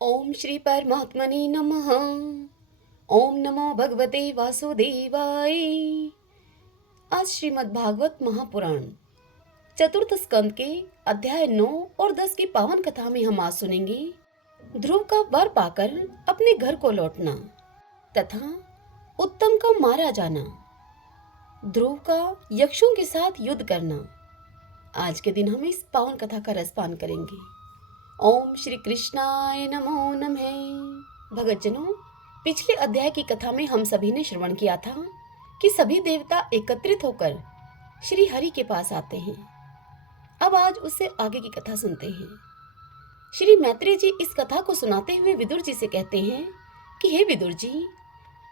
ओम श्री परमात्मने नमः। ओम नमो भगवते वासुदेवाय। आज श्रीमद् भागवत महापुराण चतुर्थ स्कंद के अध्याय 9 और 10 की पावन कथा में हम आज सुनेंगे ध्रुव का वर पाकर अपने घर को लौटना तथा उत्तम का मारा जाना, ध्रुव का यक्षों के साथ युद्ध करना। आज के दिन हम इस पावन कथा का रसपान करेंगे। ओम श्री कृष्णाय नमो नमः। भगतजनों, पिछले अध्याय की कथा में हम सभी ने श्रवण किया था कि सभी देवता एकत्रित होकर श्री हरि के पास आते हैं। अब आज उससे आगे की कथा सुनते हैं। श्री मैत्रेय जी इस कथा को सुनाते हुए विदुर जी से कहते हैं कि हे विदुर जी,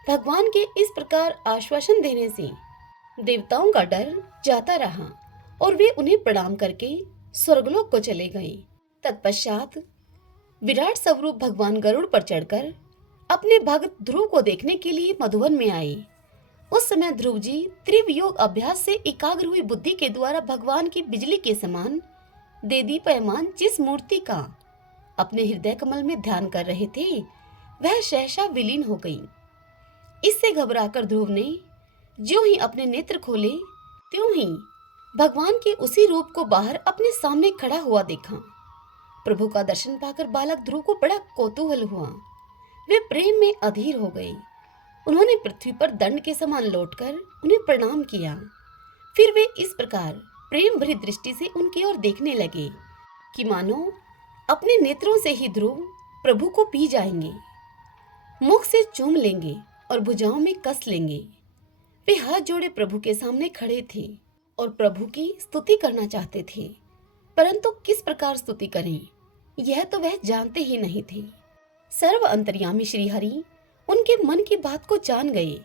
भगवान के इस प्रकार आश्वासन देने से देवताओं का डर जाता रहा और वे उन्हें प्रणाम करके स्वर्गलोक को चले गए। तत्पश्चात विराट स्वरूप भगवान गरुड़ पर चढ़कर अपने भक्त ध्रुव को देखने के लिए मधुवन में आए। उस समय ध्रुव जी त्रिवियोग अभ्यास से एकाग्र हुई बुद्धि के द्वारा भगवान की बिजली के समान देदीप्यमान जिस मूर्ति का अपने हृदय कमल में ध्यान कर रहे थे, वह सहसा विलीन हो गई। इससे घबराकर ध्रुव ने ज्यों ही अपने नेत्र खोले, त्यों ही भगवान के उसी रूप को बाहर अपने सामने खड़ा हुआ देखा। प्रभु का दर्शन पाकर बालक ध्रुव को बड़ा कौतूहल हुआ। वे प्रेम में अधीर हो गए। उन्होंने पृथ्वी पर दंड के समान लौटकर उन्हें प्रणाम किया। फिर वे इस प्रकार प्रेम भरी दृष्टि से उनकी ओर देखने लगे कि मानो अपने नेत्रों से ही ध्रुव प्रभु को पी जाएंगे, मुख से चूम लेंगे और भुजाओं में कस लेंगे। वे हाथ जोड़े प्रभु के सामने खड़े थे और प्रभु की स्तुति करना चाहते थे, परंतु किस प्रकार स्तुति करें यह तो वह जानते ही नहीं थे। सर्व अंतर्यामी श्री हरि उनके मन की बात को जान गए।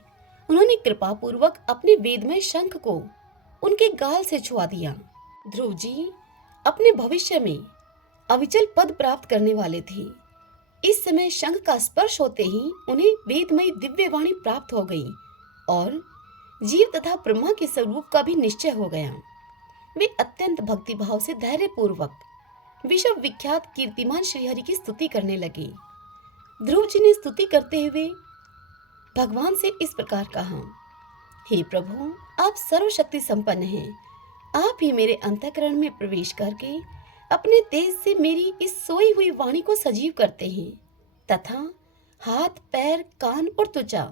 उन्होंने कृपा पूर्वक अपने वेदमय शंख को उनके गाल से छुआ दिया। ध्रुव जी अपने भविष्य में अविचल पद प्राप्त करने वाले थे। इस समय शंख का स्पर्श होते ही उन्हें वेदमय दिव्य वाणी प्राप्त हो गई और जीव तथा ब्रह्मा के स्वरूप का भी निश्चय हो गया। वे अत्यंत भक्ति भाव से धैर्य पूर्वक विश्व विख्यात कीर्तिमान श्रीहरि की स्तुति करने लगे। ध्रुव जी ने स्तुति करते हुए भगवान से इस प्रकार कहा, हे प्रभु, आप सर्वशक्ति संपन्न हैं। आप ही मेरे अंतःकरण में प्रवेश करके अपने तेज से मेरी इस सोई हुई वाणी को सजीव करते हैं तथा हाथ, पैर, कान और त्वचा,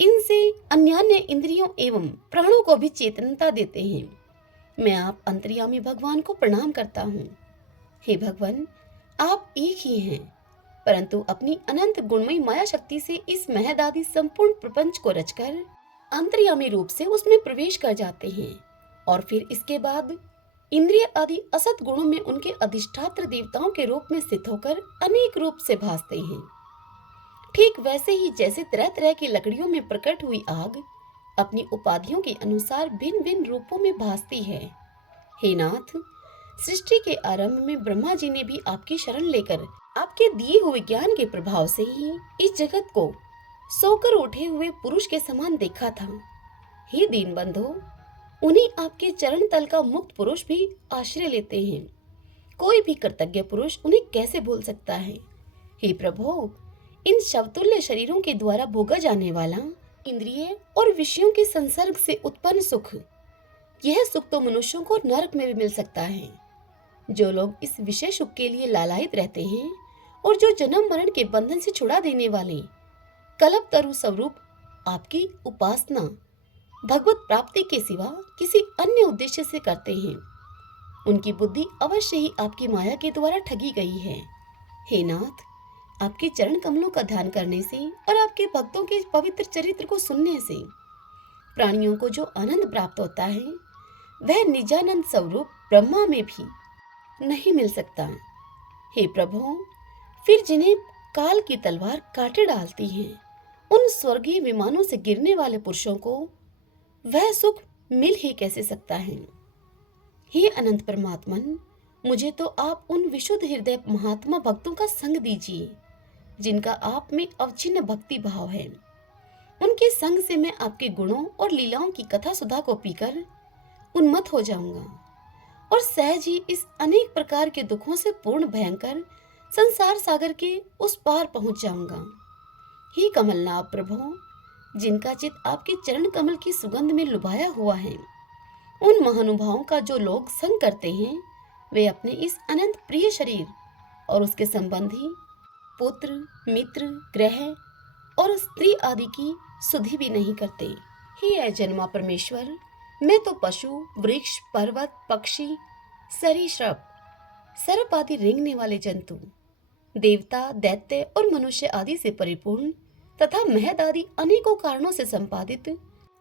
इनसे अन्यान्य इंद्रियों एवं प्राणों को भी चेतनता देते हैं। मैं आप अंतर्यामी भगवान को प्रणाम करता हूँ। हे भगवान, आप एक ही हैं, परंतु अपनी अनंत गुणमयी माया शक्ति से इस महदादि संपूर्ण प्रपंच को रचकर अंतर्यामी रूप से उसमें प्रवेश कर जाते हैं और फिर इसके बाद इंद्रिय आदि असत गुणों में उनके अधिष्ठात्र देवताओं के रूप में स्थित होकर अनेक रूप से भासते हैं। ठीक वैसे ही जैसे तरह तरह की लकड़ियों में प्रकट हुई आग अपनी उपाधियों के अनुसार भिन्न भिन्न रूपों में भासती है। हे नाथ, सृष्टि के आरंभ में ब्रह्मा जी ने भी आपकी शरण लेकर आपके दिए हुए ज्ञान के प्रभाव से ही इस जगत को सोकर उठे हुए पुरुष के समान देखा था। हे दीन बंधो, उन्हीं आपके चरण तल का मुक्त पुरुष भी आश्रय लेते हैं। कोई भी कृतज्ञ पुरुष उन्हें कैसे भूल सकता है। हे प्रभु, इन शवतुल्य शरीरों के द्वारा भोगा जाने वाला इंद्रिय और विषयों के संसर्ग से उत्पन्न सुख, यह सुख तो मनुष्यों को नरक में भी मिल सकता है। जो लोग इस विषय सुख के लिए लालायित रहते हैं और जो जन्म मरण के बंधन से छुड़ा देने वाले कल्प तरु स्वरूप आपकी उपासना भगवत प्राप्ति के सिवा किसी अन्य उद्देश्य से करते हैं, उनकी बुद्धि अवश्य ही आपकी माया के द्वारा ठगी गई है। हे नाथ, आपके चरण कमलों का ध्यान करने से और आपके भक्तों के पवित्र चरित्र को सुनने से प्राणियों को जो आनंद प्राप्त होता है, वह निजानंद स्वरूप ब्रह्मा में भी नहीं मिल सकता। हे प्रभु, फिर जिन्हें काल की तलवार काटे डालती है, उन स्वर्गीय विमानों से गिरने वाले पुरुषों को वह सुख मिल ही कैसे सकता है। हे अनंत परमात्मन, मुझे तो आप उन विशुद्ध हृदय महात्मा भक्तों का संग दीजिए जिनका आप में अवचिन्न भक्ति भाव है। उनके संग से मैं आपके गुणों और लीलाओं की कथा सुधा को पीकर उन्मत्त हो जाऊंगा और सहज ही इस अनेक प्रकार के दुखों से पूर्ण भयंकर संसार सागर के उस पार पहुंच जाऊंगा। हे कमलनाभ प्रभु, जिनका चित आपके चरण कमल की सुगंध में लुभाया हुआ है, उन महानुभावों का जो लोग संग करते हैं, वे अपने इस अनंत प्रिय शरीर और उसके संबंधी पुत्र, मित्र, ग्रह और स्त्री आदि की सुधि भी नहीं करते। हे अजन्मा परमेश्वर, मैं तो पशु, वृक्ष, पर्वत, पक्षी, सरीसृप, सर्प आदि रेंगने वाले जंतु, देवता, दैत्य और मनुष्य आदि से परिपूर्ण तथा महद आदि अनेकों कारणों से संपादित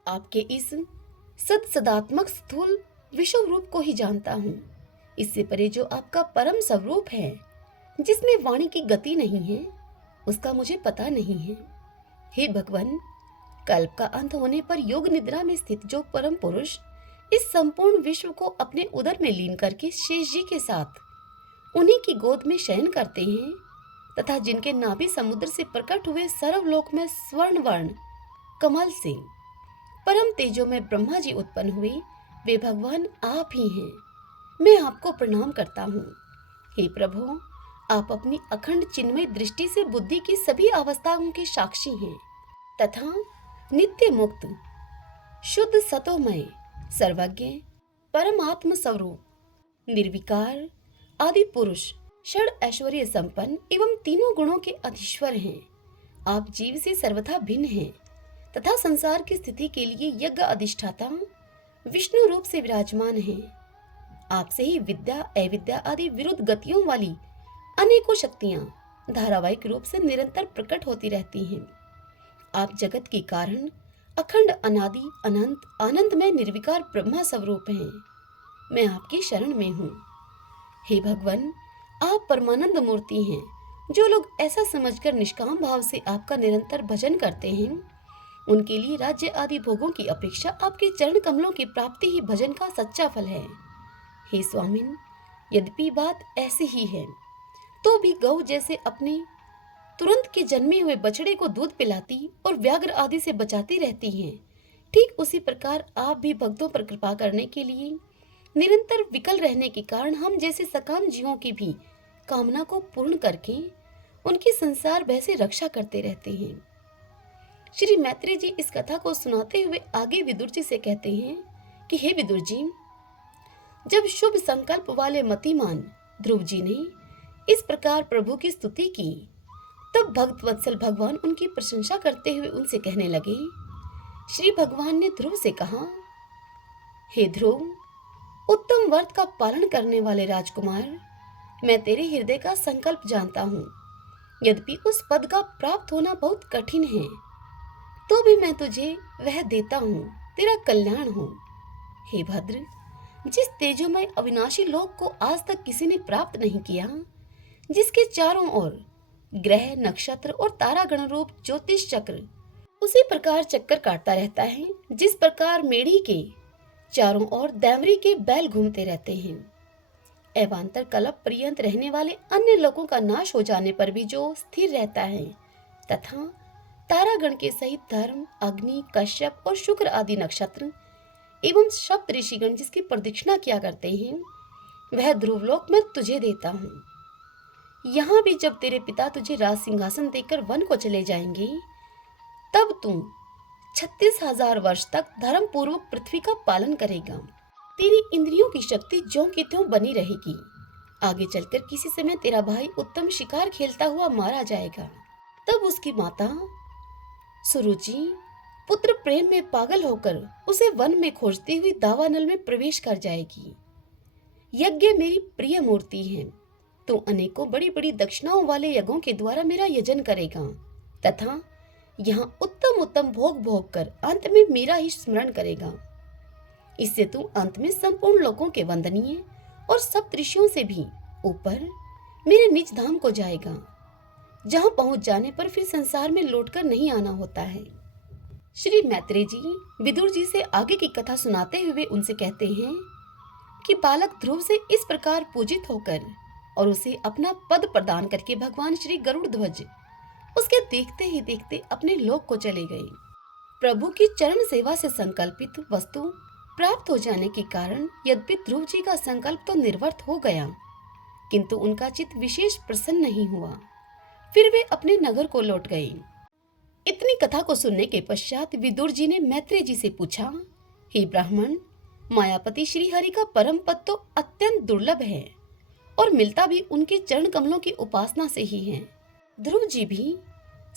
आपके इस सदात्मक स्थूल विश्व रूप को ही जानता हूँ। इससे परे जो आपका परम स्वरूप है, जिसमें वाणी की गति नहीं है, उसका मुझे पता नहीं है। हे भगवान, कल्प का अंत होने पर योग निद्रा में स्थित जो परम पुरुष इस संपूर्ण विश्व को अपने उदर में लीन करके शेष जी के साथ उन्हीं की गोद में शयन करते हैं तथा जिनके नाभि समुद्र से प्रकट हुए सर्वलोक में स्वर्ण वर्ण कमल से परम तेजो में ब्रह्मा जी उत्पन्न हुए, वे भगवान आप ही हैं। मैं आपको प्रणाम करता हूँ। हे प्रभु, आप अपनी अखंड चिन्मय दृष्टि से बुद्धि की सभी अवस्थाओं के साक्षी हैं तथा नित्य मुक्त, शुद्ध सतोमय, सर्वज्ञ, परमात्म स्वरूप, निर्विकार, आदि पुरुष, षड ऐश्वर्य संपन्न एवं तीनों गुणों के अधीश्वर हैं। आप जीव से सर्वथा भिन्न हैं तथा संसार की स्थिति के लिए यज्ञ अधिष्ठाता विष्णु रूप से विराजमान हैं। आपसे ही विद्या, अविद्या आदि विरुद्ध गतियों वाली अनेकों शक्तियां धारावाहिक रूप से निरंतर प्रकट होती रहती हैं। आप जगत के कारण अखंड, अनादि, अनंत, आनंदमय, निर्विकार ब्रह्मा स्वरूप हैं। मैं आपकी शरण में हूँ। हे भगवान, आप परमानंद मूर्ति हैं। जो लोग ऐसा समझकर निष्काम भाव से आपका निरंतर भजन करते हैं, उनके लिए राज्य आदि भोगों की अपेक्षा आपके चरण कमलों की प्राप्ति ही भजन का सच्चा फल है। हे स्वामिन, यद्यपि बात ऐसी ही है तो भी गौ जैसे अपने तुरंत के जन्मे हुए बछड़े को दूध पिलाती और व्याघ्र आदि से बचाती रहती हैं, ठीक उसी प्रकार आप भी भक्तों पर कृपा करने के लिए निरंतर विकल रहने के कारण हम जैसे सकाम जीवों की भी कामना को पूर्ण करके उनकी संसार भय से रक्षा करते रहते हैं। श्री मैत्रेय जी इस कथा को सुनाते हुए आगे विदुर जी से कहते हैं कि हे विदुर जी, जब शुभ संकल्प वाले मतिमान ध्रुव जी ने इस प्रकार प्रभु की स्तुति की, तब भक्त वत्सल भगवान उनकी प्रशंसा करते हुए उनसे कहने लगे। श्री भगवान ने ध्रुव से कहा, हे ध्रुव, उत्तम व्रत का पालन करने वाले राजकुमार, मैं तेरे हृदय का संकल्प जानता हूँ। यद्यपि उस पद का प्राप्त होना बहुत कठिन है, तो भी मैं तुझे वह देता हूँ, तेरा कल्याण हो। हे भद्र, जिस तेजोमय अविनाशी लोक को आज तक किसी ने प्राप्त नहीं किया, जिसके चारों ओर ग्रह, नक्षत्र और तारागण रूप ज्योतिष चक्र उसी प्रकार चक्कर काटता रहता है जिस प्रकार मेढ़ी के चारों ओर दैमरी के बैल घूमते रहते हैं, एवांतर कल्प पर्यंत रहने वाले अन्य लोगों का नाश हो जाने पर भी जो स्थिर रहता है, तथा तारागण के सहित धर्म, अग्नि, कश्यप और शुक्र आदि नक्षत्र एवं सप्त ऋषिगण जिसकी प्रदक्षिणा किया करते हैं, वह ध्रुवलोक मैं तुझे देता हूँ। यहाँ भी जब तेरे पिता तुझे राज सिंहासन देकर वन को चले जाएंगे, तब तू 36,000 वर्ष तक धर्म पूर्वक पृथ्वी का पालन करेगा। तेरी इंद्रियों की शक्ति ज्यों की त्यों बनी रहेगी। आगे चलकर किसी समय तेरा भाई उत्तम शिकार खेलता हुआ मारा जाएगा, तब उसकी माता सुरुचि पुत्र प्रेम में पागल होकर उसे वन में खोजती हुई दावानल में प्रवेश कर जाएगी। यज्ञ मेरी प्रिय मूर्ति है, तो अनेकों बड़ी बड़ी दक्षिणाओं वाले यज्ञों के द्वारा मेरा यजन करेगा तथा यहाँ उत्तम उत्तम भोग भोग कर अंत में मेरा ही स्मरण करेगा। इससे तू अंत में संपूर्ण लोकों के वंदनीय और सप्त ऋषियों से भी ऊपर मेरे निज धाम को जाएगा, जहाँ पहुंच जाने पर फिर संसार में लौटकर नहीं आना होता है। श्री मैत्रेय जी विदुर जी से आगे की कथा सुनाते हुए उनसे कहते हैं कि बालक ध्रुव से इस प्रकार पूजित होकर और उसे अपना पद प्रदान करके भगवान श्री गरुड़ ध्वज उसके देखते ही देखते अपने लोक को चले गए। प्रभु की चरण सेवा से संकल्पित वस्तु प्राप्त हो जाने के कारण यद्यपि ध्रुव जी का संकल्प तो निर्वर्त हो गया, किंतु उनका चित्त विशेष प्रसन्न नहीं हुआ। फिर वे अपने नगर को लौट गए। इतनी कथा को सुनने के पश्चात विदुर जी ने मैत्रेय जी से पूछा, हे ब्राह्मण, मायापति श्रीहरि का परम पद तो अत्यंत दुर्लभ है और मिलता भी उनके चरण कमलों की उपासना से ही है। ध्रुव जी भी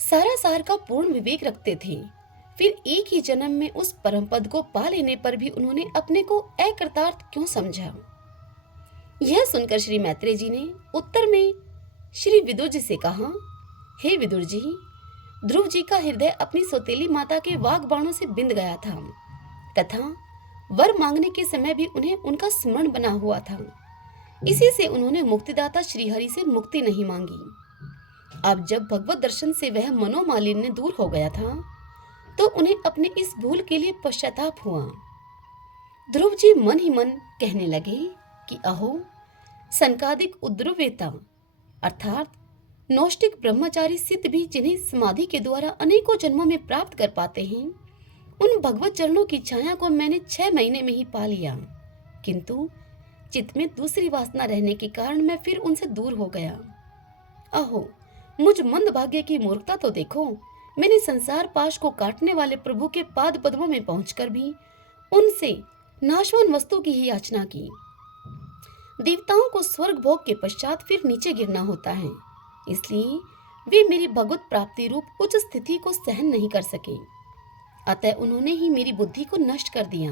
सारा सार का पूर्ण विवेक रखते थे, फिर एक ही जन्म में उस परम पद को पा लेने पर भी उन्होंने अपने को अकृतार्थ क्यों समझा। यह सुनकर श्री मैत्रेय जी ने उत्तर में श्री विदुर जी से कहा, हे विदुर जी, ध्रुव जी का हृदय अपनी सौतेली माता के वाग बाणों से बिंद गया था तथा वर मांगने के समय भी उन्हें उनका स्मरण बना हुआ था। इसी से उन्होंने मुक्तिदाता श्रीहरि से मुक्ति नहीं मांगी। अब जब भगवत दर्शन से वह मनोमालिन्य दूर हो गया था तो उन्हें अपने इस भूल के लिए पश्चाताप हुआ। ध्रुव जी मन ही मन कहने लगे कि अहो, सनकादिक उद्रवेता अर्थात नौष्टिक ब्रह्मचारी सिद्ध भी जिन्हें समाधि के द्वारा अनेकों जन्मों में प्राप्त कर पाते हैं, उन भगवत चरणों की छाया को मैंने 6 महीने में ही पा लिया, किंतु चित्त में दूसरी वासना रहने के कारण मैं फिर उनसे दूर हो गया। अहो, मुझ मंद भाग्य की मूर्खता तो देखो, मैंने संसार पाश को काटने वाले प्रभु के पाद पद्मों में पहुंचकर भी उनसे नाशवान वस्तु की ही याचना की। देवताओं को स्वर्ग भोग के पश्चात फिर नीचे गिरना होता है, इसलिए वे मेरी भगवत प्राप्ति रूप उच्च स्थिति को सहन नहीं कर सके, अतः उन्होंने ही मेरी बुद्धि को नष्ट कर दिया।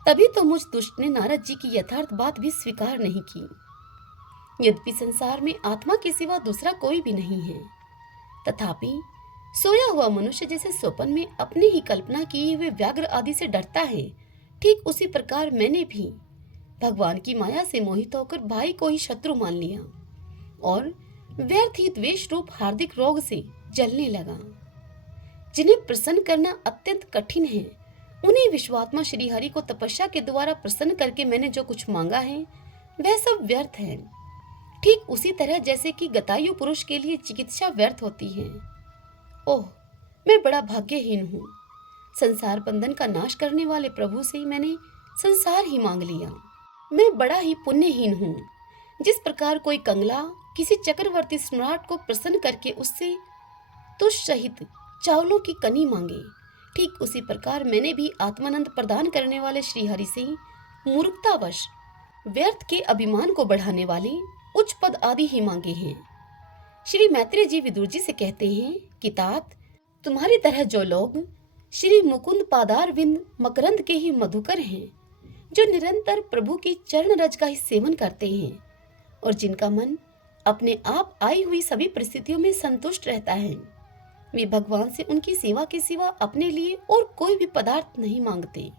तभी तो मुझ दुष्ट ने नारद जी की यथार्थ बात भी स्वीकार नहीं की। यद्यपि संसार में आत्मा के सिवा दूसरा कोई भी नहीं है, तथापि सोया हुआ मनुष्य जैसे स्वप्न में अपनी ही कल्पना किए हुए व्याघ्र आदि से डरता है, ठीक उसी प्रकार मैंने भी भगवान की माया से मोहित होकर भाई को ही शत्रु मान लिया और व्यर्थ ही द्वेष रूप हार्दिक रोग से जलने लगा। जिन्हें प्रसन्न करना अत्यंत कठिन है, उन्हीं विश्वात्मा श्रीहरि को तपस्या के द्वारा प्रसन्न करके मैंने जो कुछ मांगा है वह सब व्यर्थ है, ठीक उसी तरह जैसे कि गतायु पुरुष के लिए चिकित्सा व्यर्थ होती है। ओह, मैं बड़ा भाग्यहीन हूँ। संसार बंधन का नाश करने वाले प्रभु से ही मैंने संसार ही मांग लिया। मैं बड़ा ही पुण्यहीन हूँ। जिस प्रकार कोई कंगला किसी चक्रवर्ती सम्राट को प्रसन्न करके उससे तुष सहित चावलों की कनी मांगे, ठीक उसी प्रकार मैंने भी आत्मानंद प्रदान करने वाले श्रीहरि से मूर्खतावश व्यर्थ के अभिमान को बढ़ाने वाले उच्च पद आदि ही मांगे हैं। श्री मैत्रेय जी विदुर जी से कहते हैं कि तात, तुम्हारी तरह जो लोग श्री मुकुंद पादारविंद मकरंद के ही मधुकर हैं, जो निरंतर प्रभु की चरण रज का ही सेवन करते हैं और जिनका मन अपने आप आई हुई सभी परिस्थितियों में संतुष्ट रहता है, वे भगवान से उनकी सेवा के सिवा अपने लिए और कोई भी पदार्थ नहीं मांगते।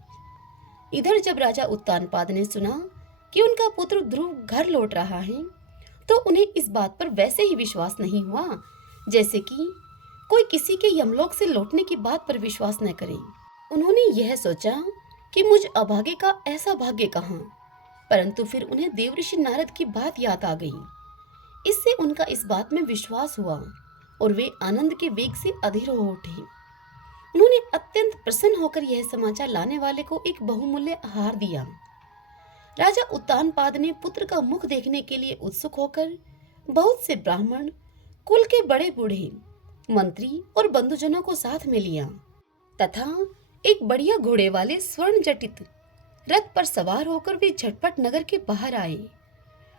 इधर जब राजा उत्तानपाद ने सुना कि उनका पुत्र ध्रुव घर लौट रहा है, तो उन्हें इस बात पर वैसे ही विश्वास नहीं हुआ जैसे कि कोई किसी के यमलोक से लौटने की बात पर विश्वास न करे। उन्होंने यह सोचा कि मुझ अभागे का ऐसा भाग्य कहाँ, परंतु फिर उन्हें देवऋषि नारद की बात याद आ गई। इससे उनका इस बात में विश्वास हुआ और वे आनंद के वेग से अधीर हो उठे। उन्होंने अत्यंत प्रसन्न होकर यह समाचार लाने वाले को एक बहुमूल्य आहार दिया। राजा उत्तानपाद ने पुत्र का मुख देखने के लिए उत्सुक होकर बहुत से ब्राह्मण, कुल के बड़े बूढ़े, मंत्री और बंधुजनों को साथ में लिया तथा एक बढ़िया घोड़े वाले स्वर्ण जटित रथ पर सवार होकर वे झटपट नगर के बाहर आए।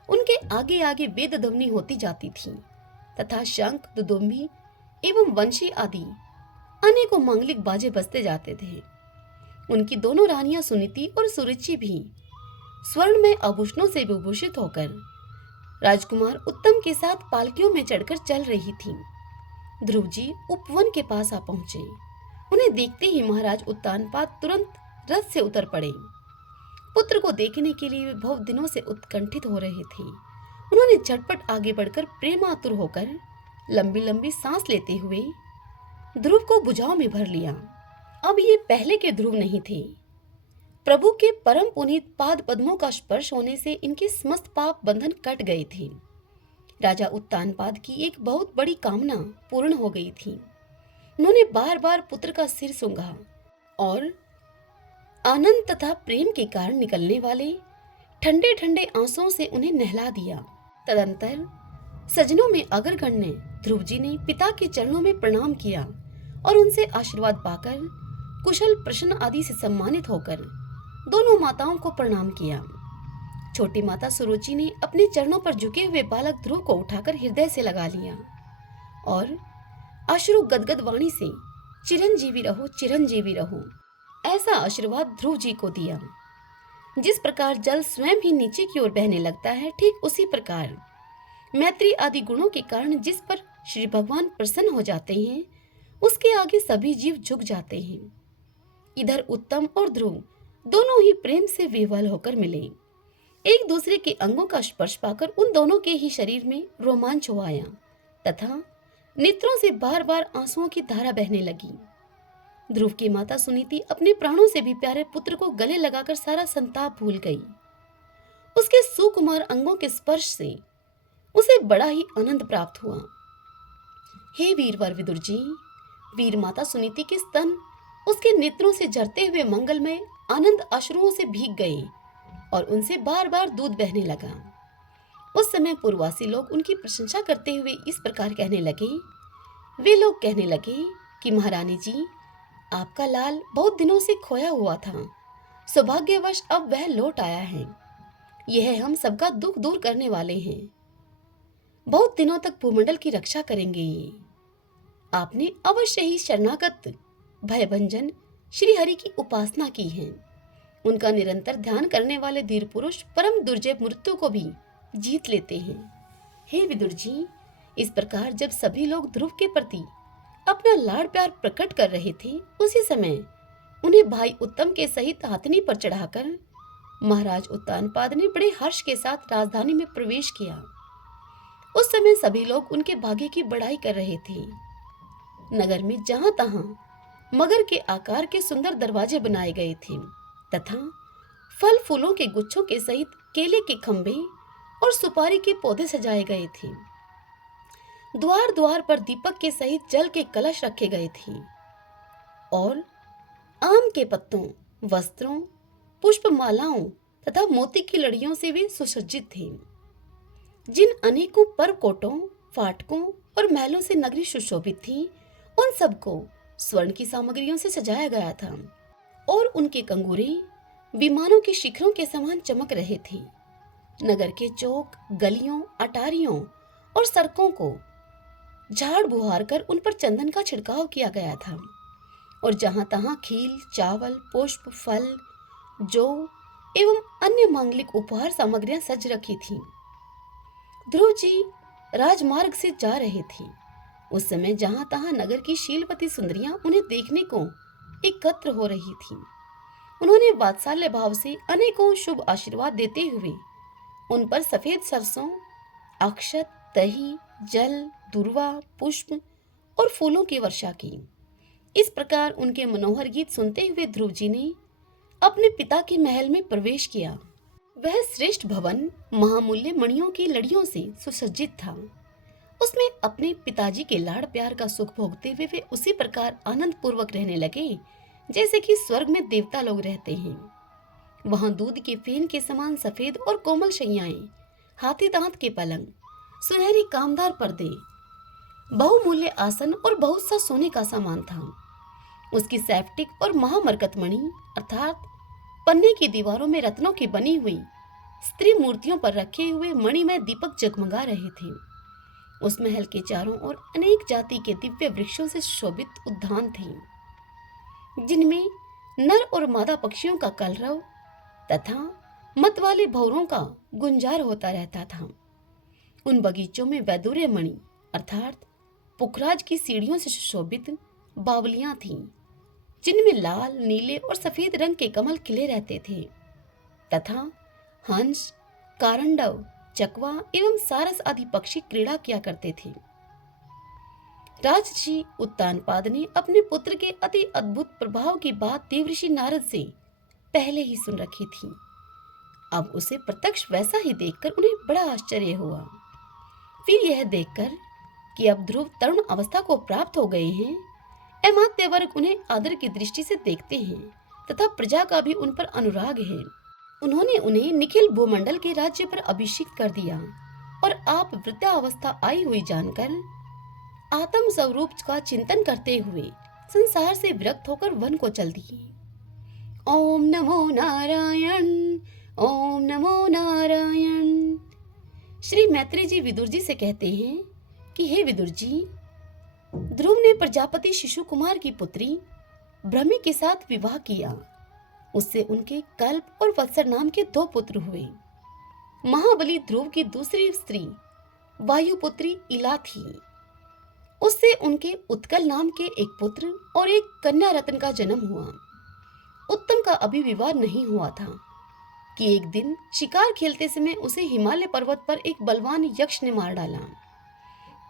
उनके आगे आगे वेद ध्वनि होती जाती थी तथा शंख, दुदुम्भी एवं वंशी आदि अनेकों मांगलिक बाजे बजते जाते थे। उनकी दोनों रानियां सुनीति और सुरुचि भी स्वर्ण में आभूषणों से विभूषित होकर राजकुमार उत्तम के साथ पालकियों में चढ़कर चल रही थीं। ध्रुव जी उपवन के पास आ पहुंचे। उन्हें देखते ही महाराज उत्तानपाद तुरंत रथ से उतर पड़े। पुत्र को देखने के लिए वे बहुत दिनों से उत्कंठित हो रहे थे। उन्होंने झटपट आगे बढ़कर प्रेमातुर होकर लंबी लंबी सांस लेते हुए ध्रुव को भुजाओं में भर लिया। अब ये पहले के ध्रुव नहीं थे। प्रभु के परम पुनीत पाद पद्मों का स्पर्श होने से इनके समस्त पाप बंधन कट गए थे। राजा उत्तानपाद की एक बहुत बड़ी कामना पूर्ण हो गई थी। उन्होंने बार बार पुत्र का सिर सूंघा और आनंद तथा प्रेम के कारण निकलने वाले ठंडे ठंडे आंसुओं से उन्हें नहला दिया। तदंतर सजनों में अग्रगण्य ध्रुव जी ने पिता के चरणों में प्रणाम किया और उनसे आशीर्वाद पाकर कुशल प्रश्न आदि से सम्मानित होकर दोनों माताओं को प्रणाम किया। छोटी माता सुरुचि ने अपने चरणों पर झुके हुए बालक ध्रुव को उठाकर हृदय से लगा लिया और अश्रु गदगद वाणी से चिरंजीवी रहो ऐसा आशीर्वाद ध्रुव जी को दिया। जिस प्रकार जल स्वयं ही नीचे की ओर बहने लगता है, ठीक उसी प्रकार मैत्री आदि गुणों के कारण जिस पर श्री भगवान प्रसन्न हो जाते हैं, उसके आगे सभी जीव झुक जाते हैं। इधर उत्तम और ध्रुव दोनों ही प्रेम से विह्वल होकर मिले। एक दूसरे के अंगों का स्पर्श पाकर उन दोनों के ही शरीर में रोमांच हो आया तथा नेत्रों से बार बार आंसुओं की धारा बहने लगी। ध्रुव की माता सुनीति अपने प्राणों से भी प्यारे पुत्र को गले लगाकर सारा संताप भूल गई। उसके सुकुमार अंगों के स्पर्श से उसे बड़ा ही आनंद प्राप्त हुआ। हे वीरवर विदुर जी, वीर माता सुनीति के स्तन उसके नेत्रों से झरते हुए मंगलमय आनंद अश्रुओं से भीग गए और उनसे बार बार दूध बहने लगा। उस समय पूर्ववासी लोग उनकी प्रशंसा करते हुए इस प्रकार कहने लगे। वे लोग कहने लगे कि महारानी जी, आपका लाल बहुत दिनों से खोया हुआ था, सौभाग्यवश अब वह लौट आया है। यह हम सबका दुख दूर करने वाले हैं। बहुत दिनों तक भूमंडल की रक्षा करेंगे ये। आपने अवश्य ही शरणागत भयभंजन श्री हरि की उपासना की है। उनका निरंतर ध्यान करने वाले धीर पुरुष परम दुर्जय मृत्यु को भी जीत लेते हैं। हे विदुर जी, इस प्रकार जब सभी लोग ध्रुव के प्रति अपना लाड़ प्यार प्रकट कर रहे थे, उसी समय उन्हें भाई उत्तम के सहित हाथनी पर चढ़ाकर महाराज उत्तानपाद ने बड़े हर्ष के साथ राजधानी में प्रवेश किया। उस समय सभी लोग उनके भाग्य की बड़ाई कर रहे थे। नगर में जहां तहां मगर के आकार के सुंदर दरवाजे बनाए गए थे तथा फल फूलों के गुच्छों के सहित केले के खंभे और सुपारी के पौधे सजाए गए थे। द्वार द्वार पर दीपक के सहित जल के कलश रखे गए थे और आम के पत्तों, वस्त्रों, पुष्पमालाओं तथा मोती की लड़ियों से वे सुसज्जित थे। जिन अनेकों परकोटों, फाटकों और महलों से नगरी सुशोभित थी, उन सबको स्वर्ण की सामग्रियों से सजाया गया था और उनके कंगूरे विमानों के शिखरों के समान चमक रहे थे। नगर के चौक, गलियों, अटारियों और सड़कों को झाड़ बुहार कर उन पर चंदन का छिड़काव किया गया था और जहां तहां खील, चावल, पुष्प, फल, जौ एवं अन्य मांगलिक उपहार सामग्रियां सज रखी थीं। ध्रुव जी राजमार्ग से जा रहे थे। उस समय जहां तहां नगर की शीलवती सुंदरियां उन्हें देखने को एकत्र हो रही थीं। उन्होंने वात्सल्य भाव से अनेकों शुभ आशीर्वाद देते हुए उन पर सफेद सरसों, अक्षत, दही, जल, दुर्वा, पुष्प और फूलों की वर्षा की। इस प्रकार उनके मनोहर गीत सुनते हुए ध्रुव जी ने अपने पिता के महल में प्रवेश किया। वह श्रेष्ठ भवन महामूल्य मणियों की लड़ियों से सुसज्जित था। उसमें अपने पिताजी के लाड़ प्यार का सुख भोगते हुए वे उसी प्रकार आनंद पूर्वक रहने लगे जैसे कि स्वर्ग में देवता लोग रहते हैं। वहां दूध के फेन के समान सफेद और कोमल शैयाएं, हाथी दांत के पलंग, सुनहरी कामदार पर्दे, बहुमूल्य आसन और बहुत सा सोने का सामान था। उसकी सैप्टिक और महामरकतमणि अर्थात पन्ने की दीवारों में रत्नों की बनी हुई स्त्री मूर्तियों पर रखे हुए मणिमय दीपक जगमगा रहे थे। उस महल के चारों ओर अनेक जाति के दिव्य वृक्षों से शोभित उद्यान थे, जिनमें नर और मादा पक्षियों का कलरव तथा मत वाले भौरों का गुंजार होता रहता था। उन बगीचों में वैदूर्य मणि अर्थात पुखराज की सीढ़ियों से सुशोभित बावलियां थीं, जिनमें लाल, नीले और सफेद रंग के कमल खिले रहते थे तथा हंस, कारंडव, चकवा एवं सारस आदि पक्षी क्रीड़ा किया करते थे। राजर्षि उत्तानपाद ने अपने पुत्र के अति अद्भुत प्रभाव की बात देवऋषि नारद से पहले ही सुन रखी थी। अब उसे प्रत्यक्ष वैसा ही देखकर उन्हें बड़ा आश्चर्य हुआ। फिर यह देखकर कि अब ध्रुव तरुण अवस्था को प्राप्त हो गए हैं, अमात्य वर्ग उन्हें आदर की दृष्टि से देखते हैं तथा प्रजा का भी उन पर अनुराग है। उन्होंने उन्हें निखिल भूमंडल के राज्य पर अभिषिक्त कर दिया और आप वृद्धावस्था आई हुई जानकर आत्म स्वरूप का चिंतन करते हुए संसार से विरक्त होकर वन को चल दिए। ओम नमो नारायण, ओम नमो नारायण। श्री मैत्री जी विदुर जी से कहते हैं कि हे विदुर जी, ध्रुव ने प्रजापति शिशु कुमार की पुत्री भ्रमि के साथ विवाह किया। उससे उनके कल्प और वत्सर नाम के 2 पुत्र हुए। महाबली ध्रुव की दूसरी स्त्री वायुपुत्री इला थी। उससे उनके उत्कल नाम के एक पुत्र और एक कन्या रत्न का जन्म हुआ। उत्तम का अभी विवाह नहीं हुआ था कि एक दिन शिकार खेलते समय उसे हिमालय पर्वत पर एक बलवान यक्ष ने मार डाला।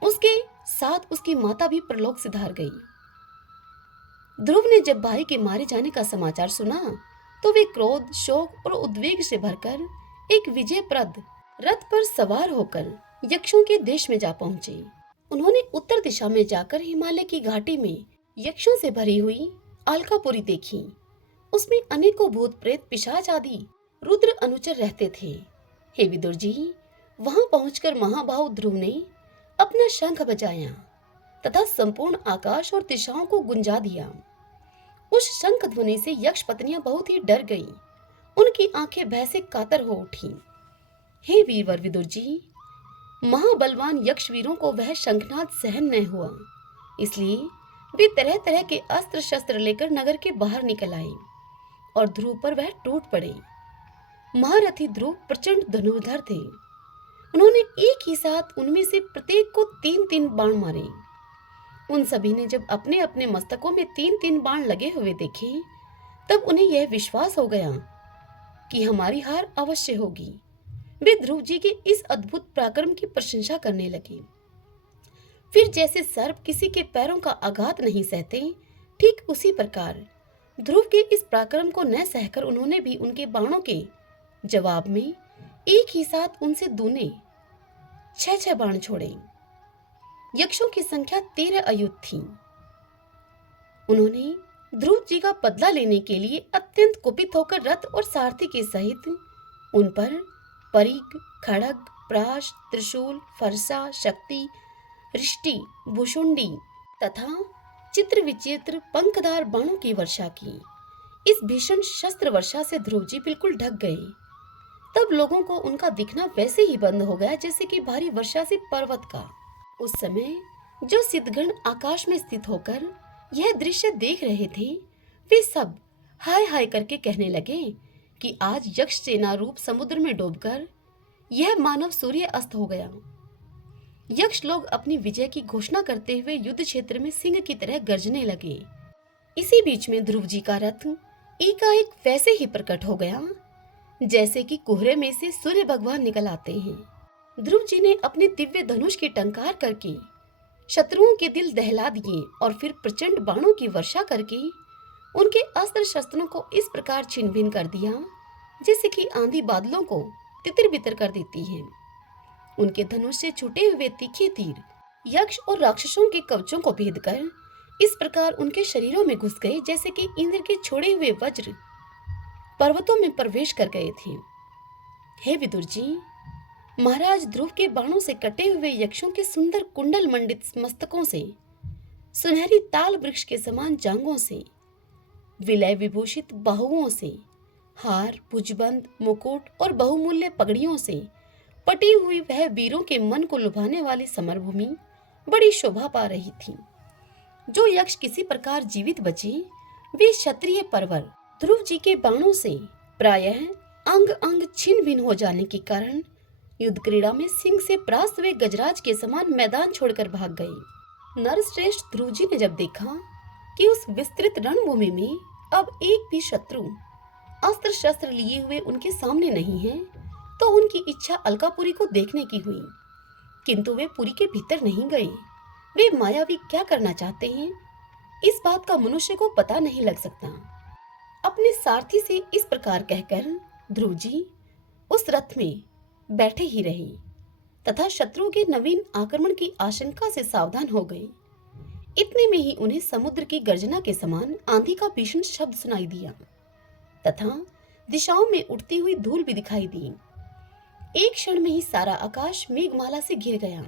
उसके साथ उसकी माता भी परलोक सिधार गई। ध्रुव ने जब भाई के मारे जाने का समाचार सुना तो वे क्रोध, शोक और उद्वेग से भरकर एक विजयप्रद रथ पर सवार होकर यक्षों के देश में जा पहुंचे। उन्होंने उत्तर दिशा में जाकर हिमालय की घाटी में यक्षों से भरी हुई अलकापुरी देखी। उसमें अनेकों भूत प्रेत पिशाच आदि रुद्र अनुचर रहते थे। हे विदुर जी, वहां पहुंचकर महाभाव ध्रुव ने अपना शंख बजाया तथा संपूर्ण आकाश और दिशाओं को गुंजा दिया। उस शंख ध्वनि से यक्ष पत्नियां बहुत ही डर गईं। उनकी आंखें भय से कातर हो उठी। हे वीरवर विदुर जी, महाबलवान यक्ष वीरों को वह शंखनाद सहन न हुआ, इसलिए वे तरह तरह के अस्त्र शस्त्र लेकर नगर के बाहर निकल आए और ध्रुव पर वह टूट पड़े। महारथी ध्रुव प्रचंड धनुर्धर थे। उन्होंने एक ही साथ उनमें से प्रत्येक को 3-3 बाण मारे। उन सभी ने जब अपने अपने मस्तकों में 3-3 बाण लगे हुए देखे, तब उन्हें यह विश्वास हो गया कि हमारी हार अवश्य होगी। वे ध्रुव जी के इस अद्भुत पराक्रम की प्रशंसा करने लगे। फिर जैसे सर्प किसी के पैरों का आघात नहीं सहते, ठीक उसी प्रकार ध्रुव के इस पराक्रम को न सहकर उन्होंने भी उनके बाणों के जवाब में एक ही साथ उनसे दूने 6-6 बाण छोड़े। यक्षों की संख्या 13 अयुत थी। उन्होंने ध्रुव जी का बदला लेने के लिए अत्यंत कुपित होकर रथ और सारथी के सहित उन पर परिघ, खड़ग, प्राश, त्रिशूल, फरसा, शक्ति, रिष्टि, भुषुंडी तथा चित्र विचित्र पंखदार बाणों की वर्षा की। इस भीषण शस्त्र वर्षा से ध्रुव जी बिल्कुल ढक गए। तब लोगों को उनका दिखना वैसे ही बंद हो गया जैसे कि भारी वर्षा से पर्वत का। उस समय जो सिद्धगण आकाश में स्थित होकर यह दृश्य देख रहे थे, वे सब हाय हाय करके कहने लगे कि आज यक्ष सेना रूप समुद्र में डूबकर यह मानव सूर्य अस्त हो गया। यक्ष लोग अपनी विजय की घोषणा करते हुए युद्ध क्षेत्र में सिंह की तरह गर्जने लगे। इसी बीच में ध्रुव जी का रथ एकाएक वैसे ही प्रकट हो गया जैसे कि कोहरे में से सूर्य भगवान निकल आते हैं। ध्रुव जी ने अपने दिव्य धनुष की टंकार करके शत्रुओं के दिल दहला दिए और फिर प्रचंड बाणों की वर्षा करके उनके अस्त्र शस्त्रों को इस प्रकार छिन्न भिन्न कर दिया जैसे कि आंधी बादलों को तितर बितर कर देती है। उनके धनुष से छूटे हुए तीखे तीर यक्ष और राक्षसों के कवचों को भेद कर इस प्रकार उनके शरीरों में घुस गए जैसे कि इंद्र के छोड़े हुए वज्र पर्वतों में प्रवेश कर गए थे। हे विदुर जी, महाराज ध्रुव के बाणों से कटे हुए यक्षों के सुंदर कुंडल मंडित मस्तकों से, सुनहरी ताल वृक्ष के समान जांघों से, विलय विभूषित बाहुओं से, हार, भुजबंद, मुकुट और बहुमूल्य पगड़ियों से पटी हुई वह वीरों के मन को लुभाने वाली समरभूमि बड़ी शोभा पा रही थी। जो यक्ष किसी प्रकार जीवित बचे, वे क्षत्रिय परवर ध्रुव जी के बाणों से प्रायः अंग अंग छिन्न भिन्न हो जाने के कारण युद्ध क्रीड़ा में सिंह से परास्त हुए गजराज के समान मैदान छोड़कर भाग गए। नरश्रेष्ठ ध्रुव जी ने जब देखा कि उस विस्तृत रणभूमि में अब एक भी शत्रु अस्त्र शस्त्र लिए हुए उनके सामने नहीं है, तो उनकी इच्छा अलकापुरी को देखने की हुई। किंतु वे पुरी के भीतर नहीं गए। वे मायावी क्या करना चाहते हैं, इस बात का मनुष्य को पता नहीं लग सकता। अपने सारथी से इस प्रकार कहकर ध्रुव जी उस रथ में बैठे ही रहे तथा शत्रु के नवीन आक्रमण की आशंका से सावधान हो गए। इतने में ही उन्हें समुद्र की गर्जना के समान आंधी का भीषण शब्द सुनाई दिया तथा दिशाओं में उड़ती हुई धूल भी दिखाई दी। एक क्षण में ही सारा आकाश मेघमाला से घिर गया।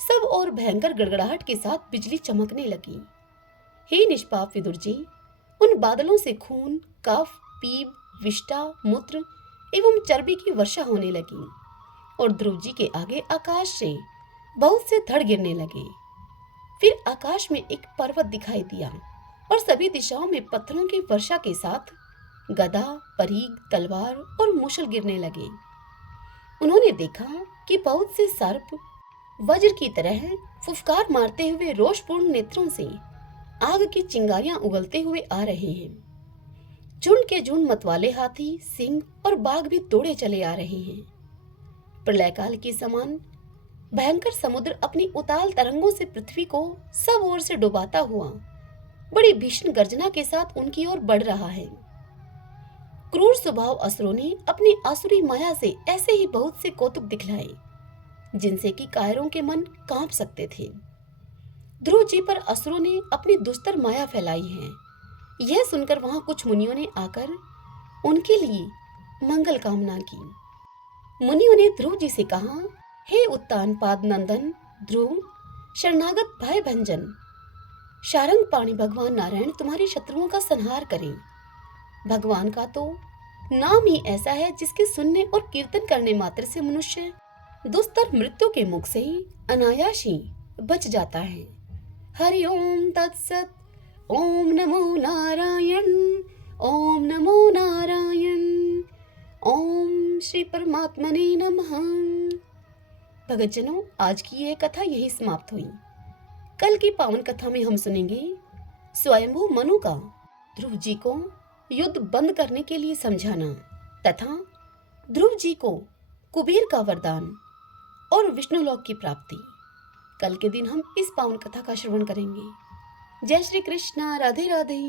सब और भयंकर गड़गड़ाहट के साथ बिजली चमकने लगी। हे निष्पाप विदुर जी, उन बादलों से खून, कफ, पीप, विष्ठा, मूत्र एवं चर्बी की वर्षा होने लगी और ध्रुव जी के आगे आकाश से बहुत से धड़ गिरने लगे। फिर आकाश में एक पर्वत दिखाई दिया और सभी दिशाओं में पत्थरों की वर्षा के साथ गदा, परीग, तलवार और मूसल गिरने लगे। उन्होंने देखा कि बहुत से सर्प वज्र की तरह फुफकार मारते हुए रोषपूर्ण नेत्रों से आग की चिंगारियां उगलते हुए आ रहे हैं। झुंड के झुंड मतवाले हाथी, सिंह और बाघ भी दौड़े चले आ रहे हैं। प्रलयकाल के समान भयंकर समुद्र अपनी उताल तरंगों से पृथ्वी को सब ओर से डुबाता हुआ बड़ी भीषण गर्जना के साथ उनकी ओर बढ़ रहा है। क्रूर स्वभाव असुरों ने अपनी आसुरी माया से ऐसे ही बहुत से कौतुक दिखलाए जिनसे कि कायरों के मन कांप सकते थे। ध्रुव जी पर असुरों ने अपनी दुस्तर माया फैलाई है। यह सुनकर वहां कुछ मुनियों ने आकर उनके लिए मंगल कामना की। मुनियों ने ध्रुव जी से कहा, हे उत्तानपाद नंदन ध्रुव, शरणागत भय भंजन शारंग पाणी भगवान नारायण तुम्हारे शत्रुओं का संहार करें। भगवान का तो नाम ही ऐसा है जिसके सुनने और कीर्तन करने मात्र से मनुष्य दुस्तर मृत्यु के मुख से अनायास ही बच जाता है। हरि ओम तत्सत। ओम नमो नारायण। ओम नमो नारायण। ओम श्री परमात्मने नमः। भगतजनों, आज की यह कथा यही समाप्त हुई। कल की पावन कथा में हम सुनेंगे स्वयंभू मनु का ध्रुव जी को युद्ध बंद करने के लिए समझाना तथा ध्रुव जी को कुबेर का वरदान और विष्णुलोक की प्राप्ति। कल के दिन हम इस पावन कथा का श्रवण करेंगे। जय श्री कृष्णा। राधे राधे।